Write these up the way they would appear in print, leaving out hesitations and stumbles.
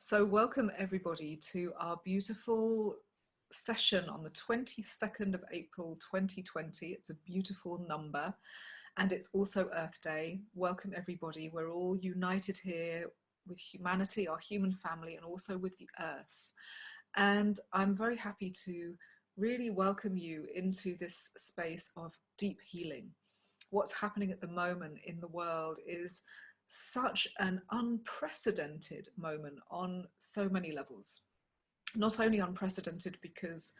So welcome everybody to our beautiful session on the 22nd of April 2020. It's a beautiful number and it's also Earth Day. Welcome everybody. We're all united here with humanity, our human family, and also with the Earth. And I'm very happy to really welcome you into this space of deep healing. What's happening at the moment in the world is such an unprecedented moment on so many levels. Not only unprecedented because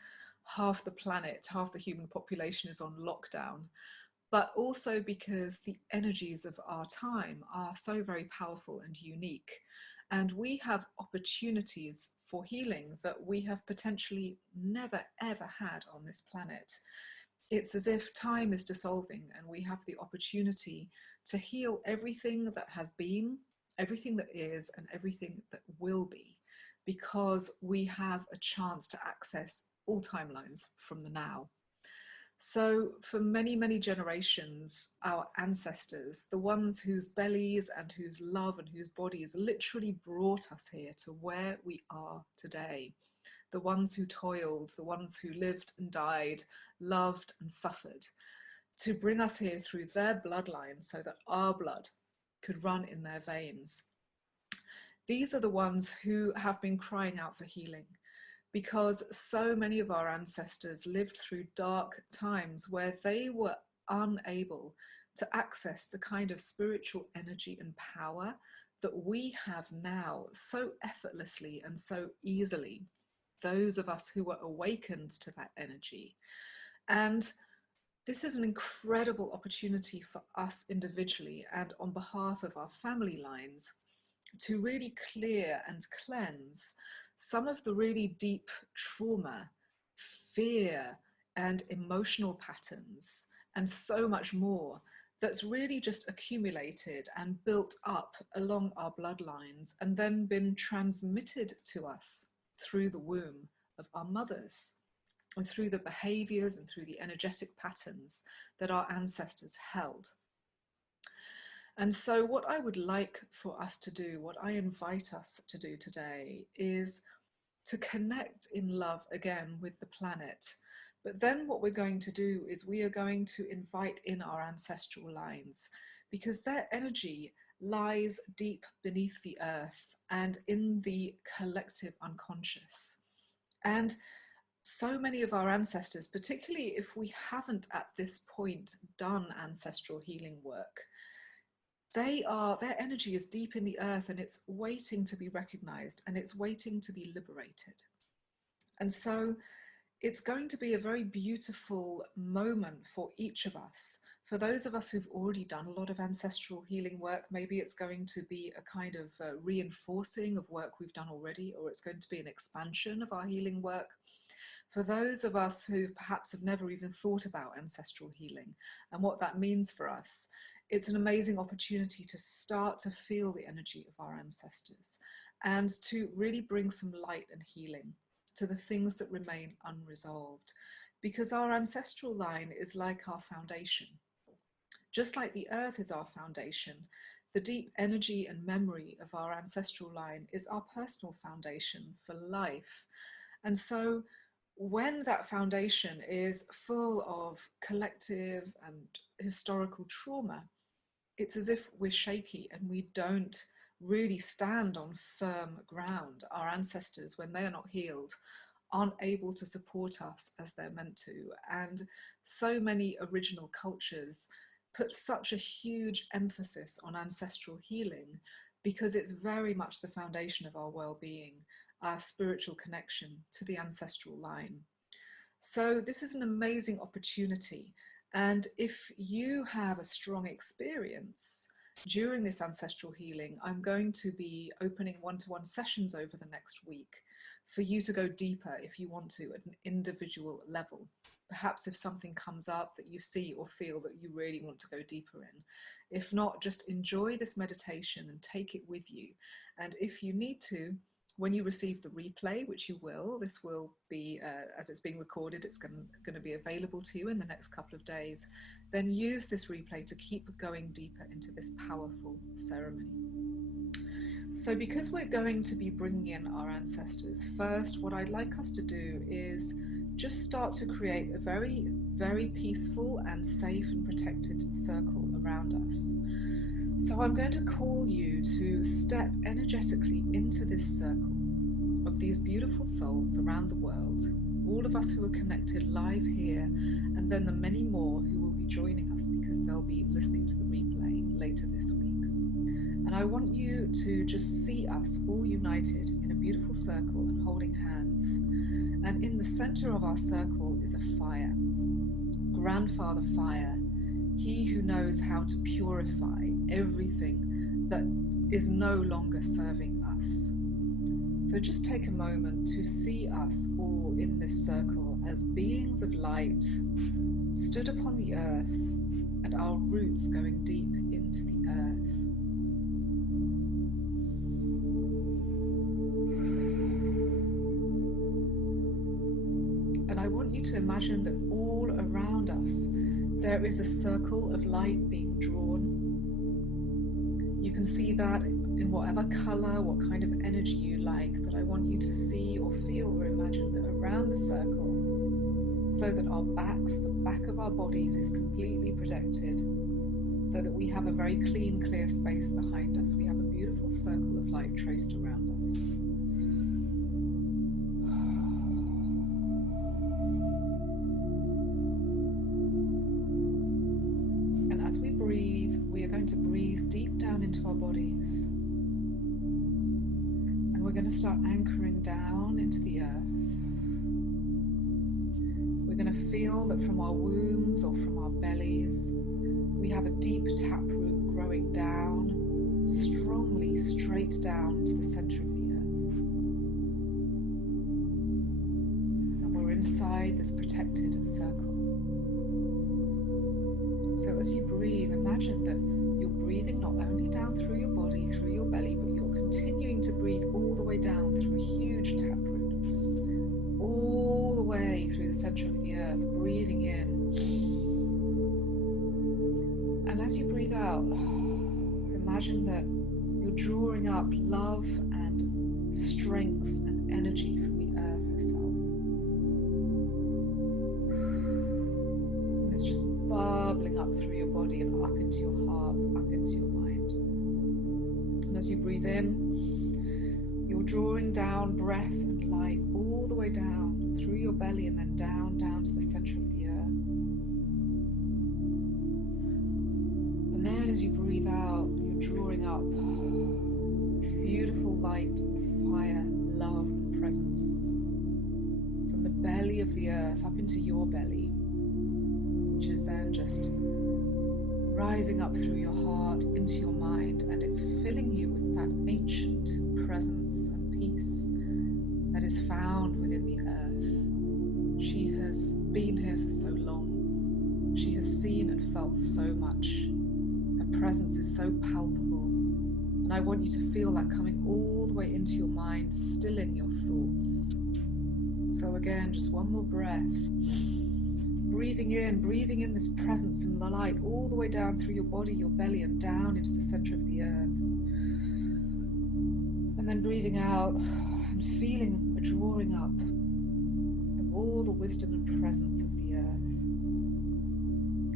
half the planet, half the human population is on lockdown, but also because the energies of our time are so very powerful and unique. And we have opportunities for healing that we have potentially never ever had on this planet. It's as if time is dissolving and we have the opportunity to heal everything that has been, everything that is, and everything that will be, because we have a chance to access all timelines from the now. So for many, many generations, our ancestors, the ones whose bellies and whose love and whose bodies literally brought us here to where we are today, the ones who toiled, the ones who lived and died, loved and suffered, to bring us here through their bloodline so that our blood could run in their veins. These are the ones who have been crying out for healing, because so many of our ancestors lived through dark times where they were unable to access the kind of spiritual energy and power that we have now so effortlessly and so easily, those of us who were awakened to that energy. And this is an incredible opportunity for us individually and on behalf of our family lines to really clear and cleanse some of the really deep trauma, fear, and emotional patterns, and so much more that's really just accumulated and built up along our bloodlines and then been transmitted to us through the womb of our mothers, and through the behaviors and through the energetic patterns that our ancestors held. And so what I would like for us to do, what I invite us to do today, is to connect in love again with the planet. But then what we're going to do is we are going to invite in our ancestral lines, because their energy lies deep beneath the earth and in the collective unconscious. And so many of our ancestors, particularly if we haven't at this point done ancestral healing work, their energy is deep in the earth and it's waiting to be recognized and it's waiting to be liberated. And so it's going to be a very beautiful moment for each of us. For those of us who've already done a lot of ancestral healing work, maybe it's going to be a kind of reinforcing of work we've done already, or it's going to be an expansion of our healing work. For those of us who perhaps have never even thought about ancestral healing and what that means for us, it's an amazing opportunity to start to feel the energy of our ancestors and to really bring some light and healing to the things that remain unresolved, because our ancestral line is like our foundation. Just like the earth is our foundation, the deep energy and memory of our ancestral line is our personal foundation for life. And so when that foundation is full of collective and historical trauma, it's as if we're shaky and we don't really stand on firm ground. Our ancestors, when they are not healed, aren't able to support us as they're meant to. And so many original cultures put such a huge emphasis on ancestral healing because it's very much the foundation of our well-being, our spiritual connection to the ancestral line. So this is an amazing opportunity. And if you have a strong experience during this ancestral healing, I'm going to be opening one-to-one sessions over the next week for you to go deeper if you want to at an individual level. Perhaps if something comes up that you see or feel that you really want to go deeper in. If not, just enjoy this meditation and take it with you. And if you need to, when you receive the replay, which you will, this will be, as it's being recorded, it's going to be available to you in the next couple of days, then use this replay to keep going deeper into this powerful ceremony. So because we're going to be bringing in our ancestors, first what I'd like us to do is just start to create a very, very peaceful and safe and protected circle around us. So I'm going to call you to step energetically into this circle of these beautiful souls around the world, all of us who are connected live here, and then the many more who will be joining us because they'll be listening to the replay later this week. And I want you to just see us all united in a beautiful circle and holding hands. And in the center of our circle is a fire, Grandfather Fire, he who knows how to purify everything that is no longer serving us. So just take a moment to see us all in this circle as beings of light, stood upon the earth, and our roots going deep into the earth. And I want you to imagine that all around us there is a circle of light being drawn. You can see that in whatever color, what kind of energy you like, but I want you to see or feel or imagine that around the circle, so that our backs, the back of our bodies is completely protected, so that we have a very clean, clear space behind us. We have a beautiful circle of light traced around us. As we breathe, we are going to breathe deep down into our bodies. And we're going to start anchoring down into the earth. We're going to feel that from our wombs or from our bellies, we have a deep taproot growing down, strongly straight down to the center of the earth. And we're inside this protected circle. So as you breathe, imagine that you're breathing not only down through your body, through your belly, but you're continuing to breathe all the way down through a huge taproot, all the way through the center of the earth, breathing in. And as you breathe out, imagine that you're drawing up love and strength and energy from the earth herself. And it's just bubbling up through your body and up into your heart, up into your mind. And as you breathe in, you're drawing down breath and light all the way down through your belly and then down to the center of the earth. And then as you breathe out, you're drawing up this beautiful light of fire, love and presence from the belly of the earth up into your belly, which is then just rising up through your heart into your mind, and it's filling you with that ancient presence and peace that is found within the earth. She has been here for so long. She has seen and felt so much. Her presence is so palpable, and I want you to feel that coming all the way into your mind, stilling your thoughts. So again, just one more breath. Breathing in this presence and the light all the way down through your body, your belly, and down into the center of the earth. And then breathing out and feeling a drawing up of all the wisdom and presence of the earth.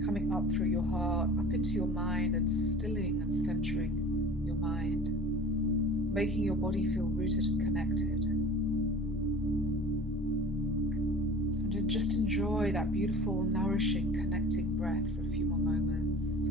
Coming up through your heart, up into your mind, and stilling and centering your mind. Making your body feel rooted and connected. Just enjoy that beautiful, nourishing, connecting breath for a few more moments.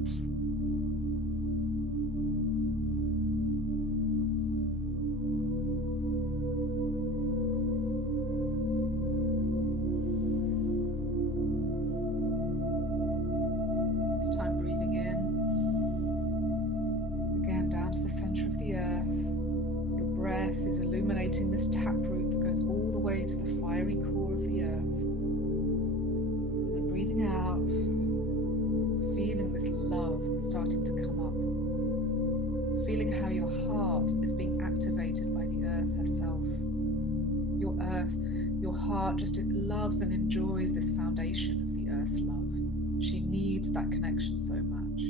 This time breathing in, again down to the center of the earth. Your breath is illuminating this taproot that goes all the way to the fiery core of the earth. Breathing out, feeling this love starting to come up, feeling how your heart is being activated by the earth herself. Your heart just loves and enjoys this foundation of the earth's love. She needs that connection so much.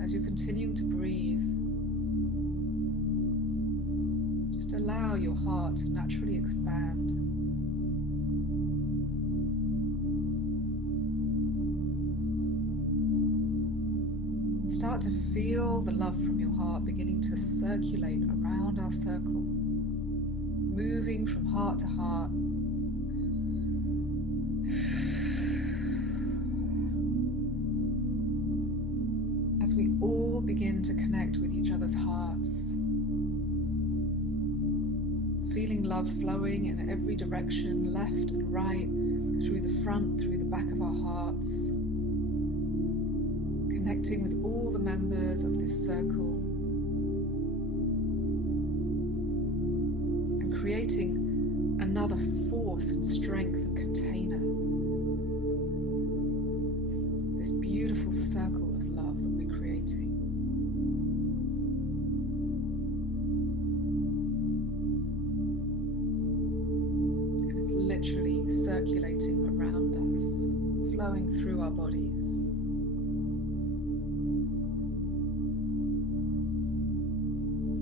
And As you're continuing to breathe, just allow your heart to naturally expand. And start to feel the love from your heart beginning to circulate around our circle, moving from heart to heart. As we all begin to connect with each other's hearts, feeling love flowing in every direction, left and right, through the front, through the back of our hearts, connecting with all the members of this circle, and creating another force and strength and container, this beautiful circle of love that we're creating. And it's literally circulating around us, flowing through our bodies.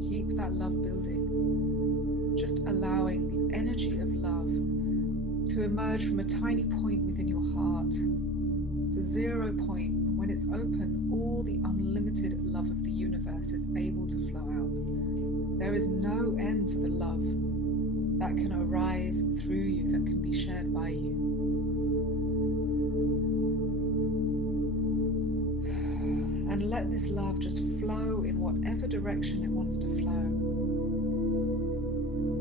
Keep that love building, just allowing the energy of love to emerge from a tiny point within your heart to 0 point, and when it's open, all the unlimited love of the universe is able to flow out. There is no end to the love that can arise through you, that can be shared by you. And let this love just flow in whatever direction it wants to flow.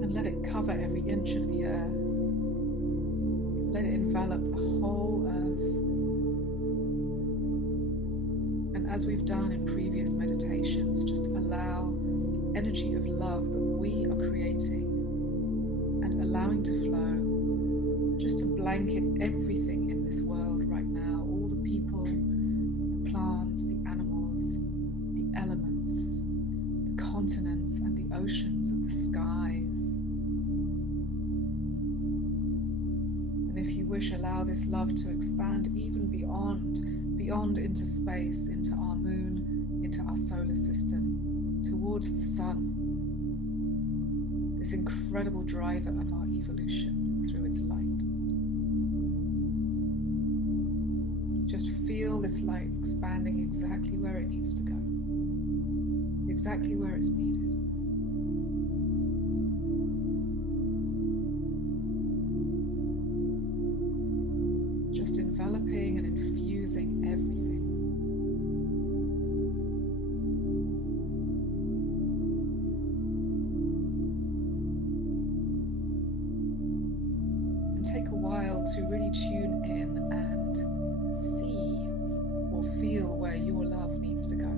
And let it cover every inch of the earth. Let it envelop the whole earth. And as we've done in previous meditations, just allow the energy of love that we are creating and allowing to flow, just to blanket everything in this world right now, all the people, the plants, the animals, the elements, the continents and the oceans and the skies. And if you wish, allow this love to expand even beyond into space, into our moon, into our solar system, towards the sun, this incredible driver of our evolution through its light. Just feel this light expanding exactly where it needs to go, exactly where it's needed. Just enveloping and infusing everything. And take a while to really tune in and see or feel where your love needs to go.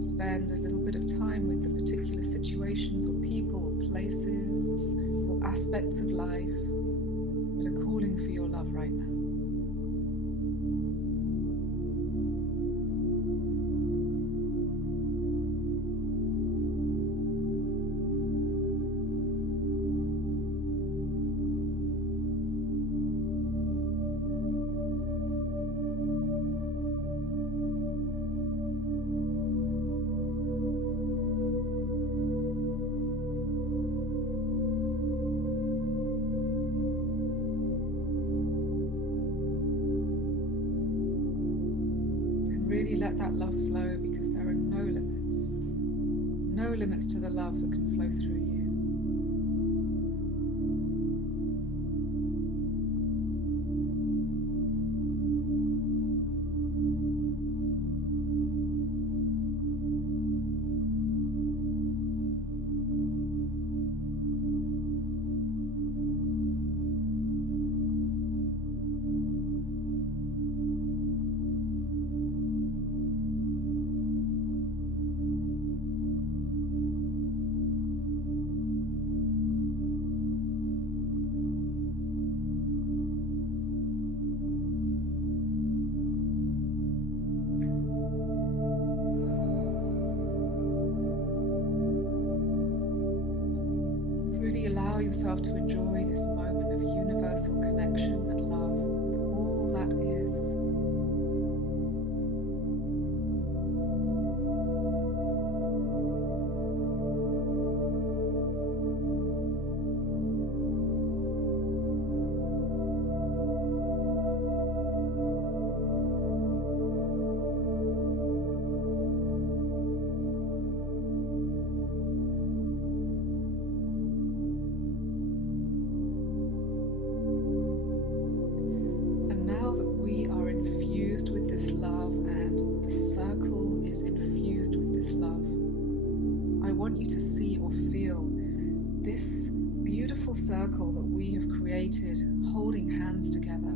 Spend a little bit of time with the particular situations or people or places or aspects of life that are calling for your love right now. Really let that love flow, because there are no limits to the love that can flow through you. Really allow yourself to enjoy this moment of universal connection and love that is. Circle that we have created, holding hands together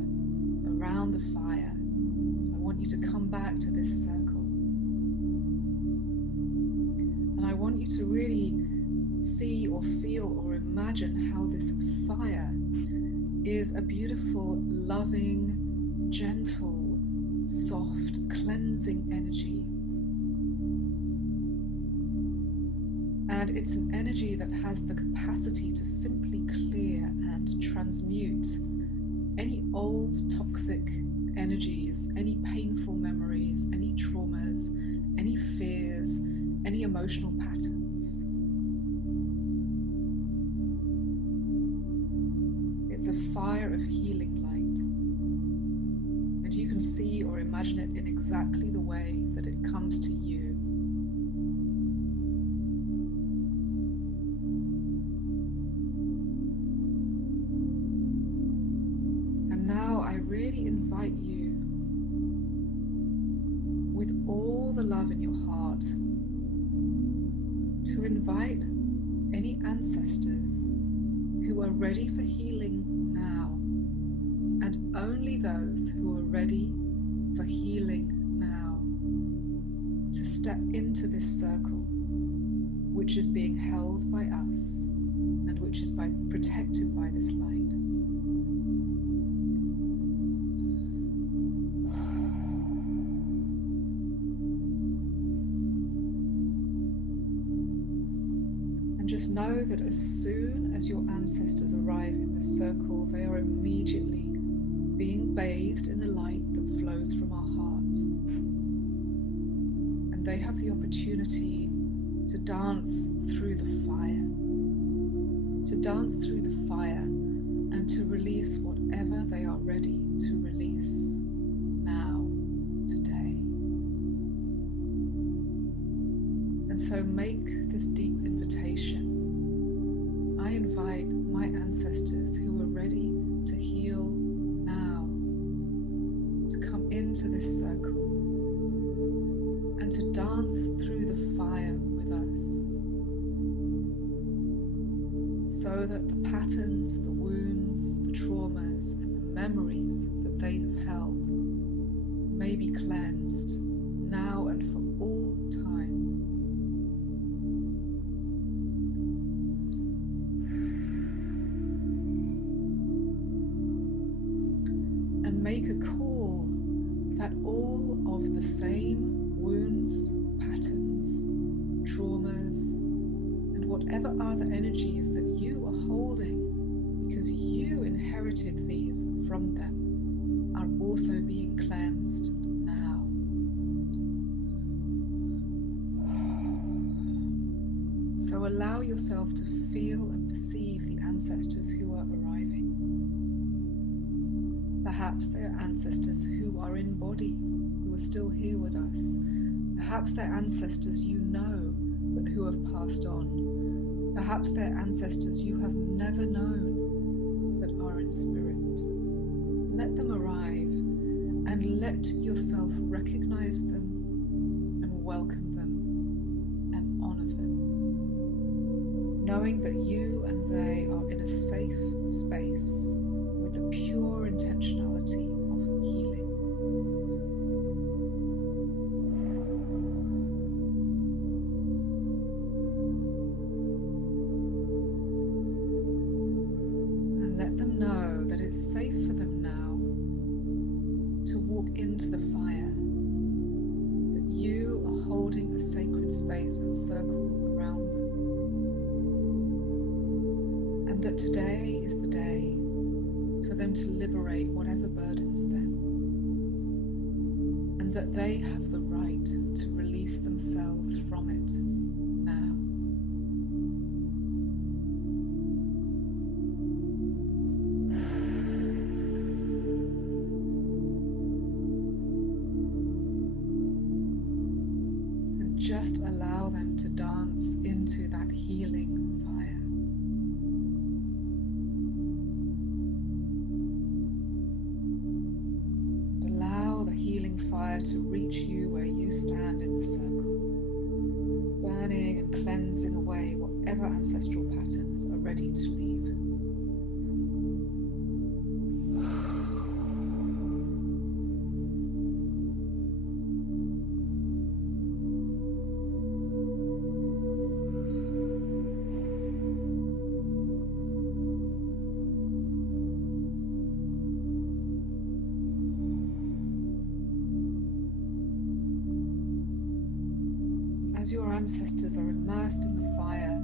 around the fire. I want you to come back to this circle. And I want you to really see or feel or imagine how this fire is a beautiful, loving, gentle, soft, cleansing energy. And it's an energy that has the capacity to simply clear and transmute any old toxic energies, any painful memories, any traumas, any fears, any emotional patterns. It's a fire of healing light. And you can see or imagine it in exactly the way that it comes to you. Really invite you, with all the love in your heart, to invite any ancestors who are ready for healing now, and only those who are ready for healing now, to step into this circle, which is being held by us and which is protected by this light. Just know that as soon as your ancestors arrive in the circle, they are immediately being bathed in the light that flows from our hearts. And they have the opportunity to dance through the fire, and to release whatever they are ready to release now, today. And so make this deep invitation. I invite my ancestors who are ready to heal now to come into this circle and to dance through the fire with us, so that the patterns, the wounds, the traumas, and the memories that they have held may be cleansed now and for all time. Make a call that all of the same wounds, patterns, traumas, and whatever other energies that you are holding, because you inherited these from them, are also being cleansed now. So allow yourself to feel and perceive the ancestors who are arriving. Perhaps they are ancestors who are in body, who are still here with us. Perhaps they're ancestors you know, but who have passed on. Perhaps they're ancestors you have never known, but are in spirit. Let them arrive and let yourself recognize them and welcome them and honor them, knowing that you and they are in a safe space with the pure intentionality of healing. And let them know that it's safe for them now to walk into the fire, that you are holding a sacred space and circle around them, and that today is the day for them to liberate whatever burdens them. that they have the right to release themselves from it now. And just allow them to dance into that healing fire. Fire to reach you where you stand in the circle, burning and cleansing away whatever ancestral patterns are ready to leave. As your ancestors are immersed in the fire,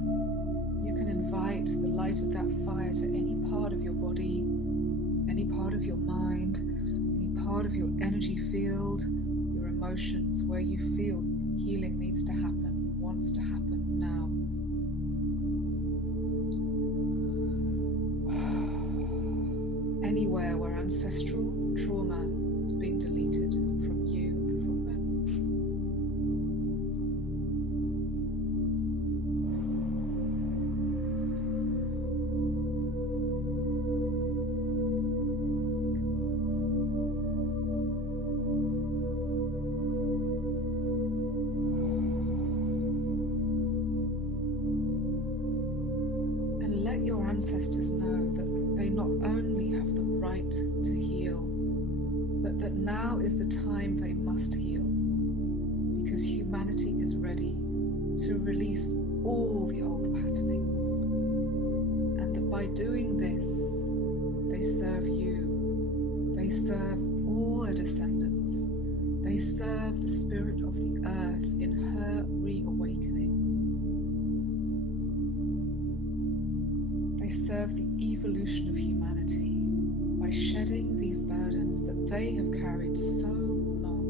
you can invite the light of that fire to any part of your body, any part of your mind, any part of your energy field, your emotions, where you feel healing needs to happen, wants to happen now. Anywhere where ancestral trauma is being deleted from you and from them. Let your ancestors know that they not only have the right to heal, but that now is the time they must heal, because humanity is ready to release all the old patternings, and that by doing this, they serve you, they serve all their descendants, they serve the spirit of the earth in her reawakening. They serve the evolution of humanity by shedding these burdens that they have carried so long.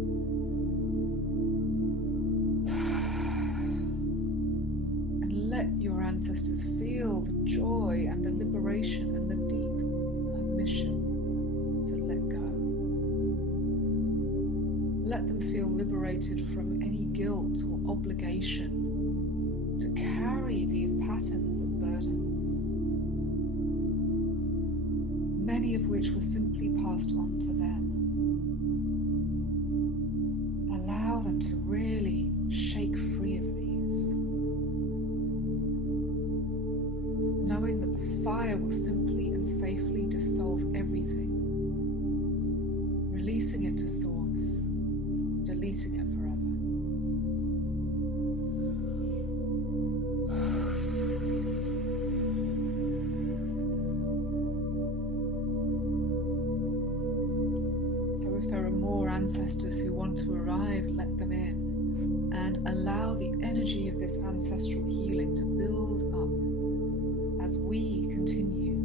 And let your ancestors feel the joy and the liberation and the deep permission to let go. Let them feel liberated from any guilt or obligation to carry these patterns and burdens, many of which were simply passed on to them. Allow them to really shake free of these, knowing that the fire will simply and safely dissolve everything, releasing it to source, deleting it forever. So if there are more ancestors who want to arrive, let them in and allow the energy of this ancestral healing to build up as we continue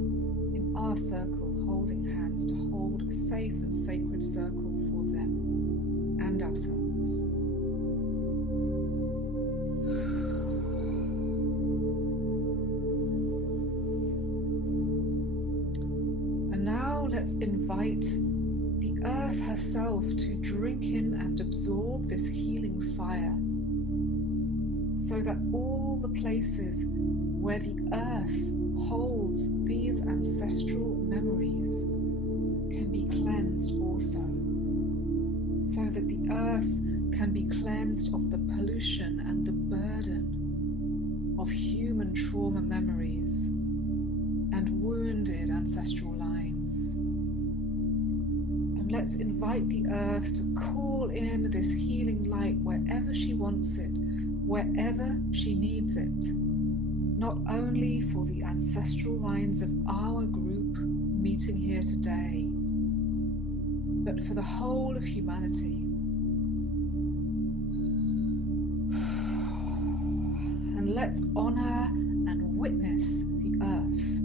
in our circle, holding hands to hold a safe and sacred circle for them and ourselves. And now let's invite the earth herself to drink in and absorb this healing fire, so that all the places where the earth holds these ancestral memories can be cleansed also, so that the earth can be cleansed of the pollution and the burden of human trauma memories and wounded ancestral lines. And let's invite the earth to call in this healing light wherever she wants it, wherever she needs it, not only for the ancestral lines of our group meeting here today, but for the whole of humanity. And let's honor and witness the earth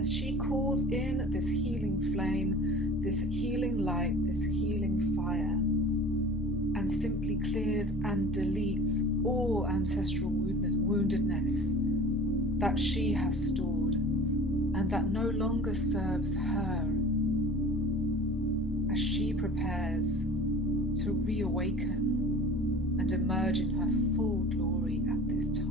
as she calls in this healing flame, this healing light, this healing fire and simply clears and deletes all ancestral woundedness that she has stored and that no longer serves her, as she prepares to reawaken and emerge in her full glory at this time.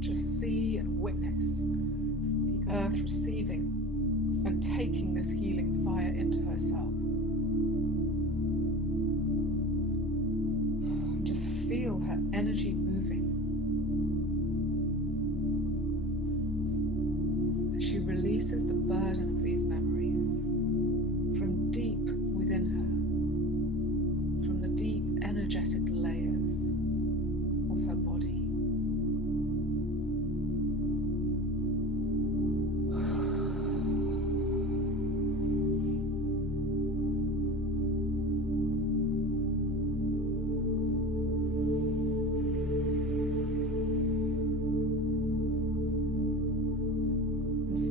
Just see and witness the earth receiving and taking this healing fire into herself. Just feel her energy moving as she releases the burden of these memories from deep within her, from the deep energetic layers of her body.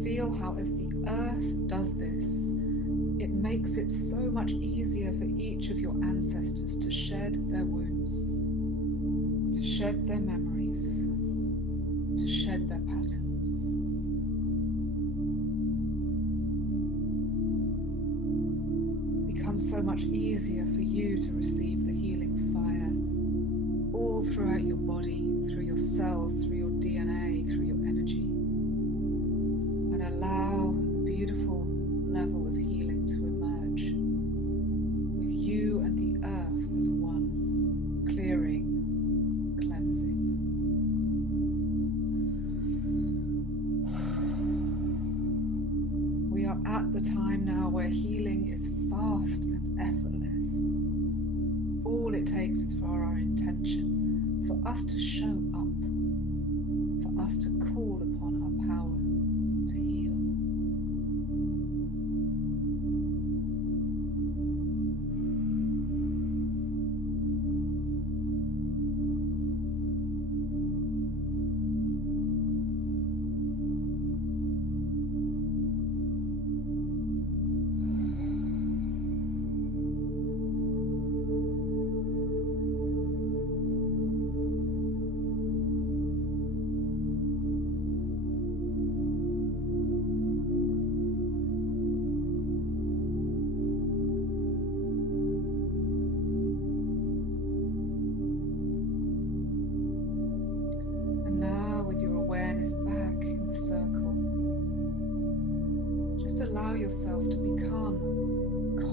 Feel how as the earth does this, it makes it so much easier for each of your ancestors to shed their wounds, to shed their memories, to shed their patterns. It becomes so much easier for you to receive the healing fire all throughout your body, through your cells, through your DNA, through your energy. Allow a beautiful level of healing to emerge with you and the earth as one, clearing, cleansing. We are at the time now where healing is fast and effortless. All it takes is for our intention, for us to show up, for us to call upon our power to heal. Allow yourself to become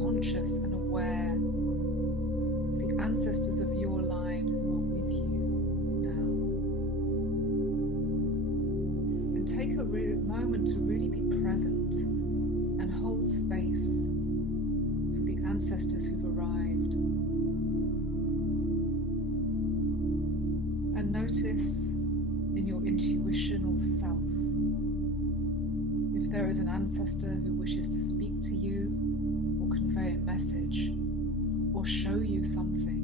conscious and aware of the ancestors of your line who are with you now. And take a moment to really be present and hold space for the ancestors who've arrived. And notice in your intuitional self if there is an ancestor who wishes to speak to you or convey a message or show you something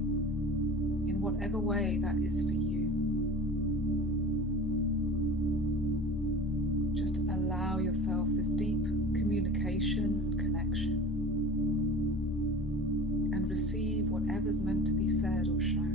in whatever way that is for you. Just allow yourself this deep communication and connection and receive whatever's meant to be said or shown.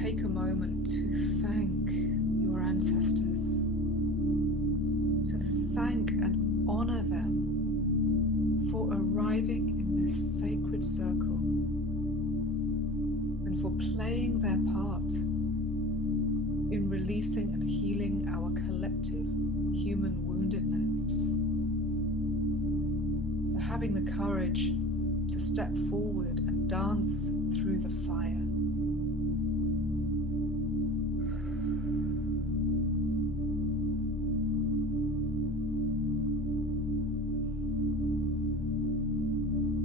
take a moment to thank your ancestors, to thank and honor them for arriving in this sacred circle and for playing their part in releasing and healing our collective human woundedness, for having the courage to step forward and dance through the fire.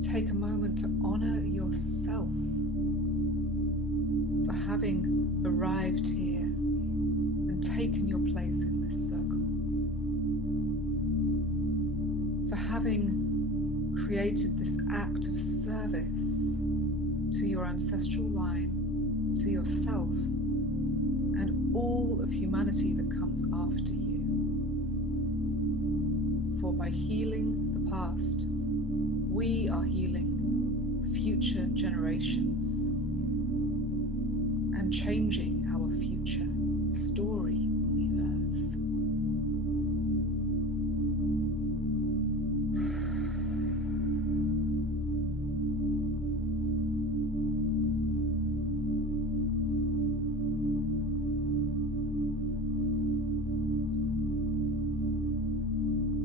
Take a moment to honor yourself for having arrived here and taken your place in this circle, for having created this act of service to your ancestral line, to yourself, and all of humanity that comes after you. For by healing the past, we are healing future generations and changing our future story on the earth.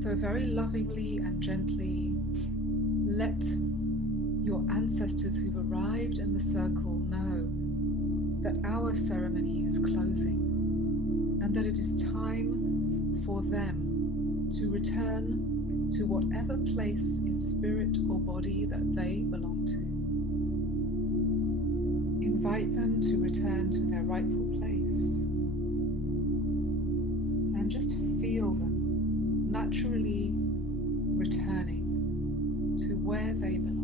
So very lovingly and gently let your ancestors who've arrived in the circle know that our ceremony is closing and that it is time for them to return to whatever place in spirit or body that they belong to. Invite them to return to their rightful place and just feel them naturally returning to where they belong.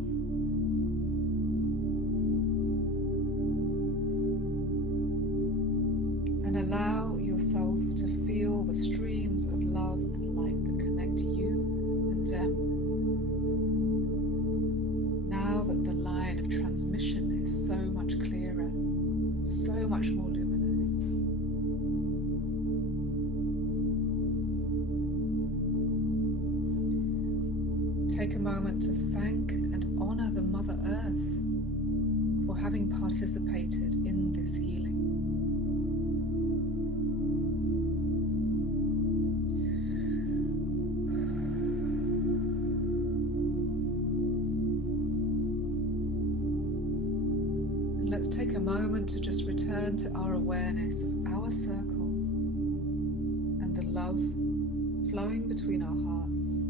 And allow yourself to feel the streams of love and light that connect you and them. Now that the line of transmission is so much clearer, so much more luminous. Take a moment to thank and honor the Mother Earth for having participated in this healing. And let's take a moment to just return to our awareness of our circle and the love flowing between our hearts.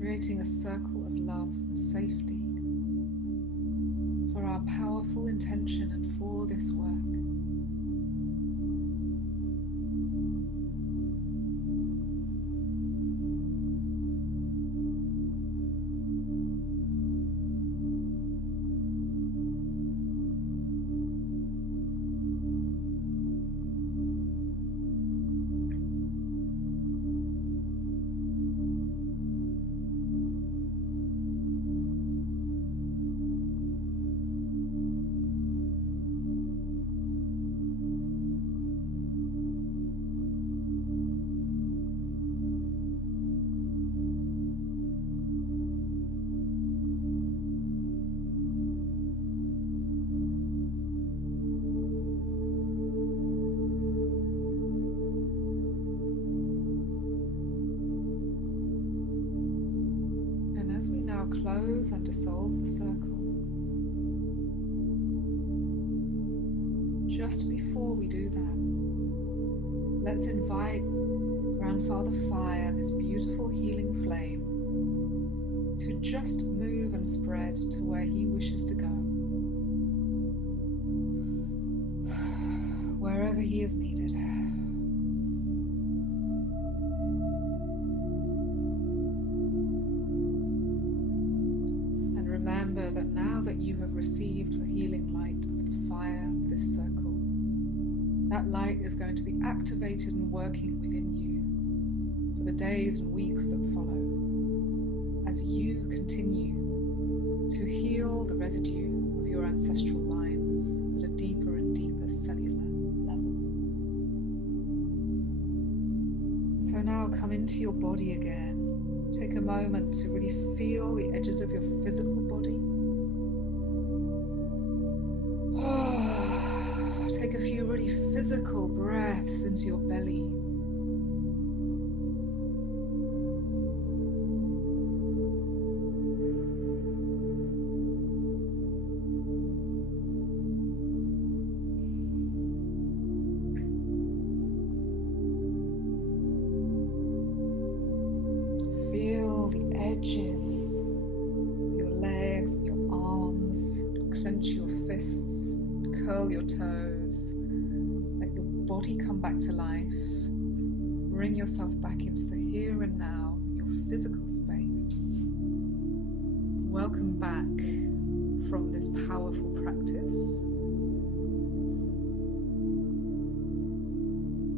Creating a circle of love and safety for our powerful intention and for this work. Close and dissolve the circle. Just before we do that, let's invite Grandfather Fire, this beautiful healing flame, to just move and spread to where he wishes to go, wherever he is needed. Remember that now that you have received the healing light of the fire of this circle, that light is going to be activated and working within you for the days and weeks that follow as you continue to heal the residue of your ancestral lines at a deeper and deeper cellular level. So now come into your body again. Take a moment to really feel the edges of your physical body. Take a few really physical breaths into your belly. Feel the edges of your legs and your arms. Clench your fists. Curl your toes. Let your body come back to life. Bring yourself back into the here and now, your physical space. Welcome back from this powerful practice.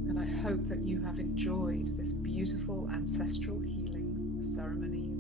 And I hope that you have enjoyed this beautiful ancestral healing ceremony.